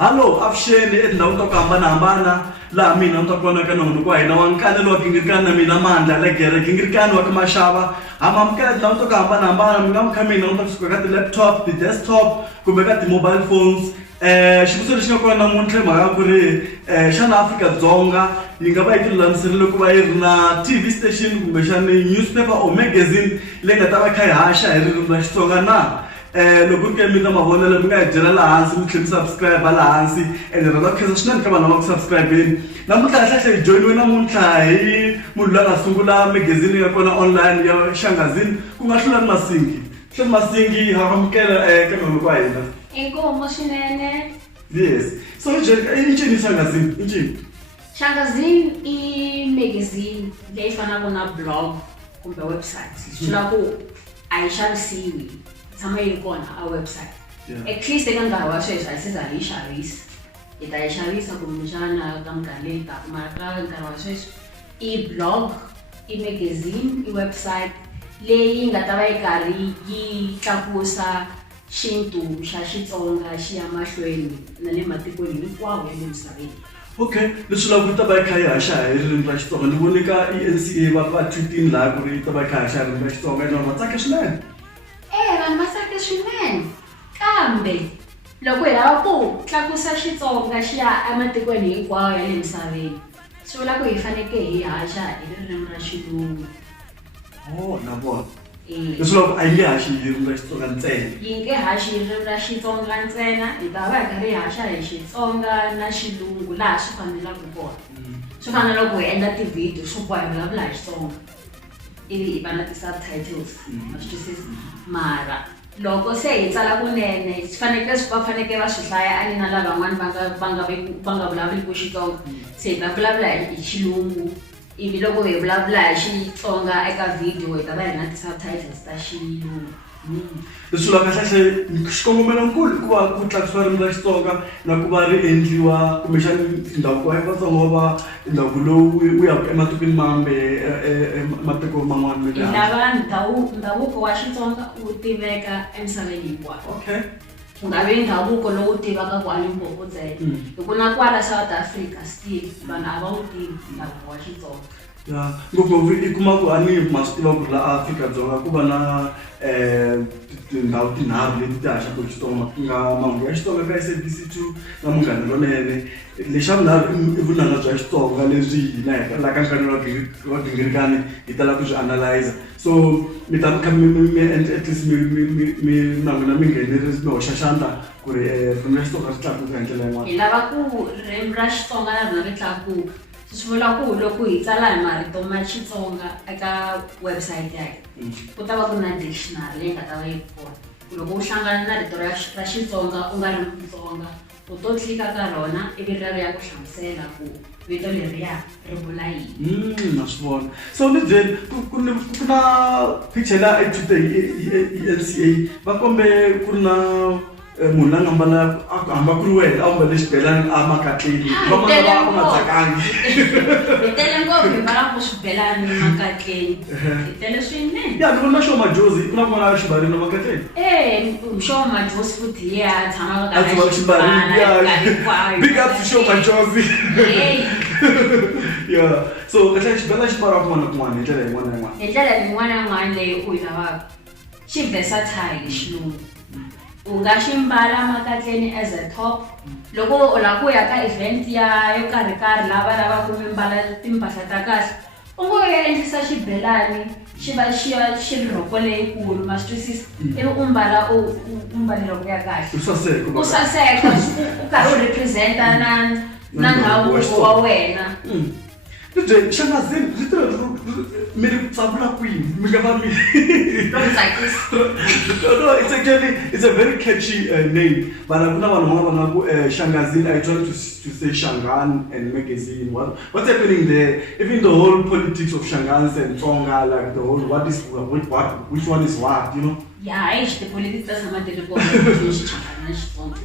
Hallo, avuxeni etindhawini ta ku hambanahambana laha mina ni ta kona ka nongonoko wa hina wa nkani wa gingirikani na mina mandla legere gingirikani wa ka Mashava hamamukela etindhawini ta ku hambanahambana mi nga mi kha mina ni ta kusuka ka ti-laptop, ti-desktop kumbe ka ti-mobile phones. Xivutiso lexi nga kona namuntlha hi mhaka ya ku ri xana Afrika-Dzonga yi nga va yi ti lulamiserile ku va yi ri na TV station kumbexani newspaper or magazine leyi nga ta va kha yi haxa hi ririmi ra Xitsonga na? Loko ke mi ta mavonelo mi nga hi byela laha hansi mi tlhela mi subscribe laha hansi ende ni rhandza ku khensa swinene ka vanhu lava ku subscribe-eni. Namuntlha hlahle hi joyiniwe namuntlha hi munhu loyi a nga sungula magazine ya kona online ya Shangazini ku nga Hlulani Masingi. Hlulani Masingi hamamukela ka nongonoko wa hina. Inkomo swinene. Yes. So i ncini Shangazini? I ncini? Shangazini i magazine leyi fanaka na blog kumbe website. Swi vula ku a yi xavisiwi. Tshama yi kona a website. At least eka nkarhi wa sweswi a yi se za hi yi xavisa. Hi ta yi xavisa kumbexana ka minkarhi leyi taka mara ka nkarhi wa sweswi i blog, i magazine, i website leyi nga ta va yi karhi yi tlakusa xintu xa Xitsonga xi ya mahlweni na le matikweni hinkwawo ya le misaveni. Okay, leswi lava ku ta va yi kha yi haxa hi ririmi ra Xitsonga ni vone ka NCA va tweetini laha ku ri yi ta va yi kha yi haxa hi ririmi ra Xitsonga ene vanhu va tsake swinene. Vanhu va tsake swinene kambe loko hi lava ku tlakusa Xitsonga xi ya ematikweni hinkwawo ya le misaveni swi vula ku hi fanekele hi haxa hi ririmi ra Xilungu. Na vona. Leswi loko a yi nge haxi hi ririmi ra Xitsonga ntsena. Yi nge haxi hi ririmi ra Xitsonga ntsena hi ta va hi karhi hi haxa hi Xitsonga na Xilungu laha swi fanelaka kona. Swi fana na loko hi endla ti-video swo boha hi vulavula hi Xitsonga ivi hi va na ti-subtitles ma swi twisisi mara loko se hi tsala kunene swi fanekele va fanekele va swi hlaya a ni na lavan'wani va nga vulavuli ku Xitsonga se hi ta vulavula hi Xilungu ivi loko hi vulavula hi Xitsonga eka video hi ta va hi na ti-subtitles ta Xilungu. Leswi lava kahlekahle xikongomelonkulu i ku va ku tlakusiwa ririmi ra Xitsonga na ku va ri endliwa kumbexani ndhavuko wa Vatsonga va ndhavuko lowu wu yaka ematikweni mambe matiko man'wana. Hi lava ndhavuko wa Xitsonga wu tiveka emisaveni hinkwayo. Okay. Ku nga vi ndhavuko lowu tivaka kwa Limpopo ntsena. Hi ku na kwala South Africa still vanhu a va wu tivi ndhavuko wa Xitsonga. Ngopfungopfu i kuma ku a ni ma swi tiva ku ri laha Afrika-Dzonga ku va na tindhawu tinharhu leti ti haxaka Xitsonga ku nga mahungu ya Xitsonga ka SABC 2 na Munghana Lonene. Lexi xa vunharhu i vunanga bya Xitsonga leswi hina hi laha ka nkanelo wa gingirikani hi talaka ku swi analyzer. So mi ta kha mi at least mi na n'wina mi nghenelerisa mi hoxa xandla ku ri ririmi ra Xitsonga ri tlakuka hi ndlela yin'wana. Hi lava ku ririmi ra Xitsonga na rona ri tlakuka. Swi vula ku loko hi tsala hi marito ma Xitsonga eka website ya hina ku ta va ku na dictionary leyi nga ta va yi kona. Loko u hlangana na rito ra Xitsonga u nga ri Mutsonga u to tlika ka rona ivi ri ya ku hlamusela ku vito leriya ri vula yini. Na swi vona. So ni byeli ku na picture laha i tweete hi NCA va kombe ku ri na munhu la nga mbala hamba ku ri wena a mbale xibelani a makatleni va nga tsakangi. Hi tele ngopfu hi mbala ku swibelani makatleni hi tele swinene. Ya ni vona Sho Madjozi ku na kun'wana xibarini na makatleni. Sho Madjozi futhi ya tshama a tsala xibarini. Big up to Sho Madjozi. Yeah. So kahle xibelani xi mbariwa kun'wana na kun'wana hi ndlela yin'wana na yin'wana. Hi ndlela yin'wana na yin'wana leyi u yi lavaka xi versatile hi xilungu. U nga xi mbala makatleni as a top loko u lava ku ya ka event ya yo karhi lava lavaka mi mbala timpahla ta kahle u ngo ya endlisa xibelani xi va xi ri rhoko leyikulu ma swi twisisa ivi u mbala u mbale rhoko ya kahle u saseka u karhi u representa na ndhavuko wa wena. Shangazini mi ri tsavula kwini mi nga va mi. No, it's a very catchy name. But ku na vanhu van'wana va nga ku Shangazini I try to say Shangan and magazine. What's happening there? Even the whole politics of Shangans and Tsonga, like the whole which one is what, you know? Yeah, the politics ta tshama ti ri kona Xitsonga na Xitsonga.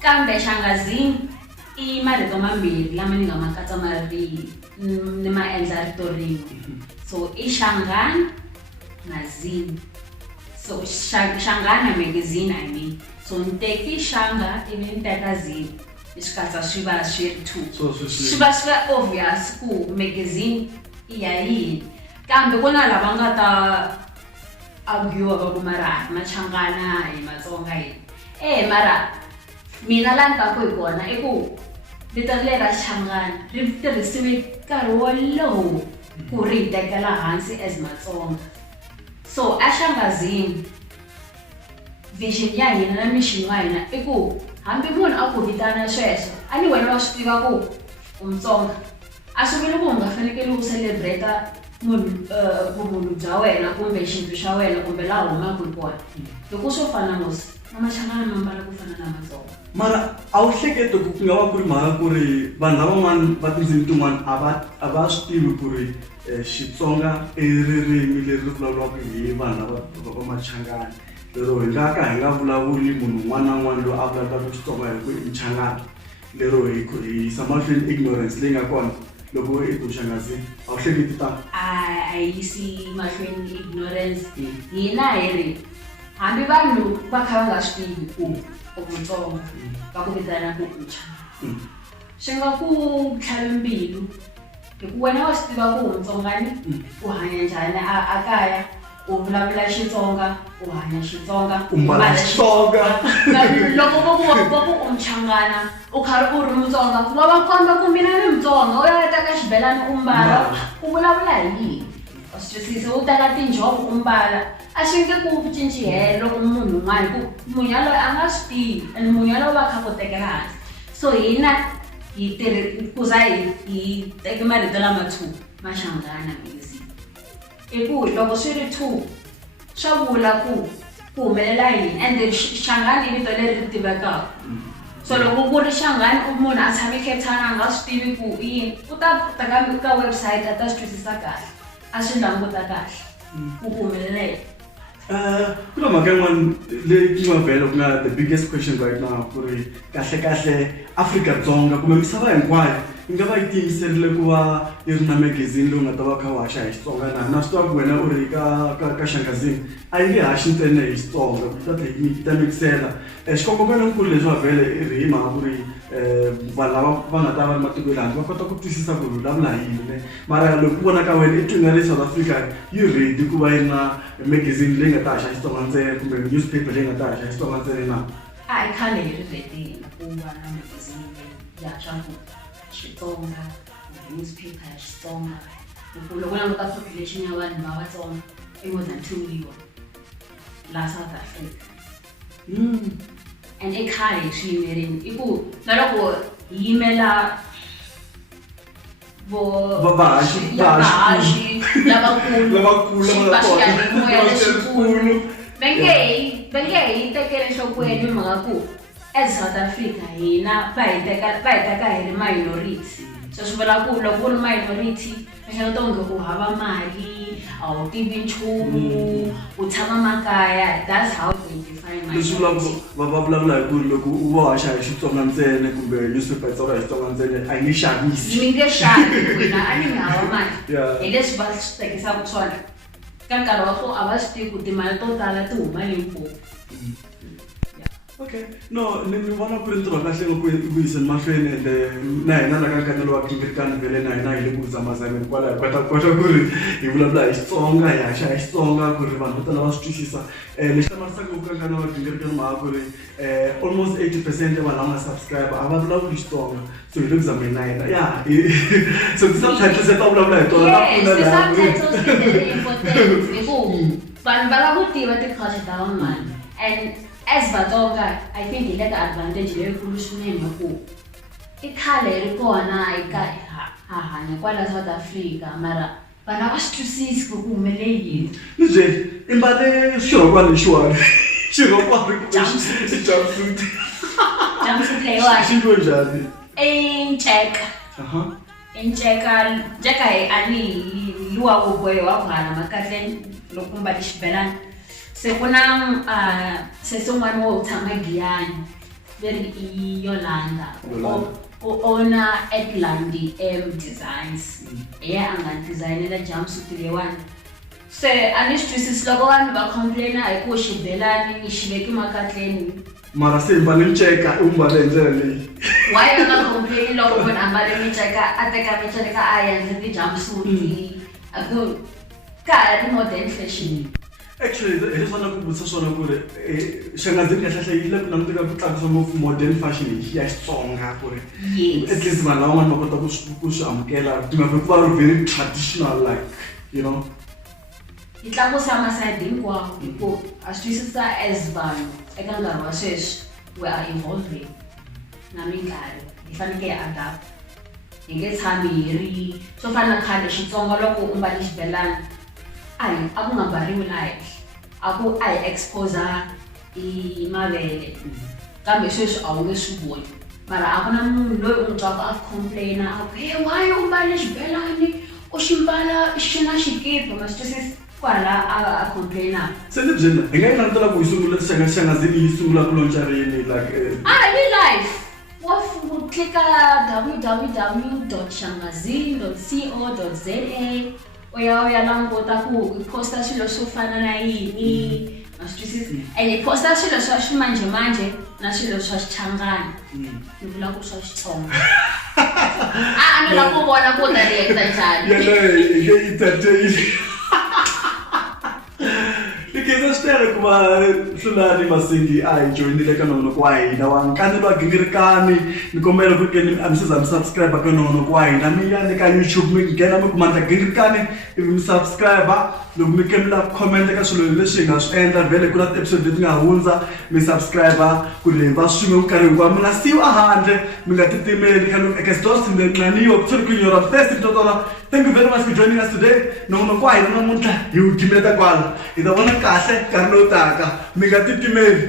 Kambe Shangazini i marito mambirhi lama ni nga ma katsa ma ri ni ma endla rito rin'we. So i Shangan na Zini. So Shangan na magazine I mean. So ni teki Shanga ivi ni teka Zini. leswi katsa swi va swi ri 2 So swi va obvious ku magazine ya yini kambe ku na lava nga ta argue va ku mara machangana hi Matsonga yini mara mina la nta ku hi kona i ku vito lera Changana ri tirhisiwe nkarhi wolowo ku ri hi tekela hansi as Matsonga so a Shangazini vision ya hina na mission ya hina i ku hambi munhu a ku vitana sweswo a ni wena wa swi tiva ku Mutsonga a swi vuli ku u nga fanekele u celebrate vumunhu bya wena kumbe xintu xa wena kumbe laha humaka kona loko swo fana mos na Machangana ma mbala ku fana na Matsonga mara a wu hleketi ku nga va ku ri mhaka ku ri vanhu lavan'wana va tindzimi tin'wana a va swi tivi ku ri Xitsonga i ririmi leri vulavuriwaka hi vanhu lava va Machangana lero hi nga ka hi nga vulavuli munhu un'wana na un'wana loyi a vulavulaka Xitsonga hi ku i Mchangana lero hi yisa mahlweni ignorance leyi nga kona loko i ku Shangazini a wu hleketi tano a yisi mahlweni ignorance hina hi ri hambi vanhu va kha va nga swi tivi ku u Mutsonga va ku vitana ku Mchangana swi nga ku tlhavi mbilu hi ku wena wa swi tiva ku Mutsongani u hanya njhani a kaya u vulavula Xitsonga u hanya Xitsonga u mbala Xitsonga loko va ku u Mchangana u karhi u ri Mutsonga ku va komba ku mina ni Mutsonga u ya teka xibelani u mbala u vulavula hi yini a swi twisisi u teka tinjhovo u mbala a swi nge ku cinci helo loko munhu un'wana ku munhu yaloye a nga swi tivi and munhu yaloye va kha ku tekela hansi so hina ku za hi teke marito lama 2 Machangana magazine i ku loko swi ri 2 swa vula ku humelela yini and Changana i vito leri ri tivekaka so loko ku ri Changana munhu a tshame Cape Town a nga swi tivi ku yini u ta taka ka website a ta swi twisisa kahle a swi languta kahle ku humelela yini ku na mhaka yin'wana leyi nga vhela ku nga the biggest question right now ku ri kahle Afrika-Dzonga kumbe misava hinkwayo yi nga va yi tiyimiserile ku va yi ri na magazine lowu nga ta va kha wu haxa hi Xitsonga na swi tiva ku wena u ri ka Shangazini a yi nge haxi ntsena hi Xitsonga ku ta mikisela xikongomelonkulu leswi va vhele i ri hi mhaka ku ri vanhu lava va nga ta va ri matiko ya le handle va kota ku twisisa ku ri vulavula hi yini mara loko ku vona ka wena i twi nga ri South Africa yi ready ku va yi na magazine leyi nga ta haxa Xitsonga ntsena kumbe newspaper leyi nga ta haxa Xitsonga ntsena na a hi khale hi ri ready ku va na magazine ya swaku Xitsonga newspaper ya Xitsonga loko languta population ya vanhu va Vatsonga i more than 2 million la South Africa and i khale swi yimerini i ku na loko hi yimela vahaxi lavakulu va xiyanimoya lexikulu va nge hi tekele enhlokweni hi mhaka ku as South Africa hina va hi teka hi ri minority so swi vula ku loko u ri minority ehleketa onge u hava mali a wu tivi nchumu u tshama makaya that's how they define leswi vulaka va vulavula hi ku ri loko u va haxa hi Xitsonga ntsena kumbe newspaper yi tsariwa hi Xitsonga ntsena a yi nge xavisi mi nge xavi wena a ni nga hava mali hi leswi va swi tekisaka swona ka nkarhi wa ku a va swi tivi ku timali to tala ti huma Limpopo okay no ni vona ku ri ntirho wa kahle ku yiseni mahlweni ende na hina la ka nkanelo wa Gingirikani vhele na hina hi le ku zamazameni kwalaho kota ku ri hi vulavula hi Xitsonga hi haxa hi Xitsonga ku ri vanhu vo tala va swi twisisa lexi hlamarisaka ku ka nkanelo wa Gingirikani mhaka ku ri almost 80% ya vanhu lava nga subscribe a va vulavuli Xitsonga so hi le ku zameni na hina ya so ti-subtitles ta vulavula hi tona ta pfuna ti-subtitles i very important hi ku vanhu va lava ku tiva ti-culture ta van'wana and as Vatsonga I think hi le ka advantage leyikulu swinene ku i khale ri kona ha hanya kwala South Africa mara vanhu va swi twisisi ku humelele yini ni byeli i mbale xirhokwana lexiwani xirhokwana jumpsuit leyiwani xi ngo njhani i nceka ani luwa wo bohiwa ku hala makatleni loko mbali xibelani se ku na seson'wana wo tshama Giyani veri i Yolanda o ona Atlandi Designs a nga designela jumpsuit leyiwani se a ni swi twisisi loko vanhu va complaina hi ku xibelani xi veki makatleni mara se mbale mcheka umbale ndlela leyi. Why you not complaining loko munhu ambale miceka a teka miceka a endla ti-jumpsuit aku ka ha ri modern fashion. Actually, hi leswi fanele ku vutisa swona ku ri Shangazini kahlekahle yi le ku languteka ku tlakisa ngopfu modern fashion ya Xitsonga ku ri at least vanhu lavan'wana va kota ku swi amukela timhaka ku va ri very traditional like you know. Yi tlakusa masayiti hinkwawo hikuva a swi twisisa as vanhu eka nkarhi wa sweswi we are evolving na minkarhi hi fanekele hi adapt. Hi nge tshami hi ri swo fana na khale Xitsonga loko u mbale xibelani a ku nga mbariwi la henhla a hi expose i mavele kambe sweswi a wu nge swi voni mara a ku na munhu loyi u n'wi twaka a complain a ku hey why u mbale xibelani u xi mbala xi na xikipa ma swi twisisi kwala a complain-a. Se ni byela hi nga yi langutela ku yi sungula Shangazini yi sungula ku launch rini like ni live wa klika www.shangazini.co.za u ya languta ku i posta swilo swo fana na yini ma swi twisisi and i posta swilo swa ximanjemanje na swilo swa Xichangani ni vula ku swa Xitsonga a ni la ku vona ku ta react njhani yaleyo yi entertain. Ikeza swi ku va Hlulani Masingi a hi joinile ka nongonoko wa hina wa nkanelo wa gingirikani ni kombela ku keni mi subscribe ka nongonoko wa hina mi ya le ka YouTube mi nghena mi kuma gingirikani ivi mi subscribe loko mi kemela comment ka swilo leswi hi nga swi endla vele ku na episode leti nga hundza mi subscribe ku ri va swin'we ku karhi hinkwawo mi nga siyiwa handle mi nga titimeli ka eka Stores in the Naniyo ku tsuri ku nyora first totola. Thank you very much for joining us today. Nongonoko wa hina namuntlha hi wu gimeta kwala hi ta vona kahle nkarhi lowu taka mi nga titimeli.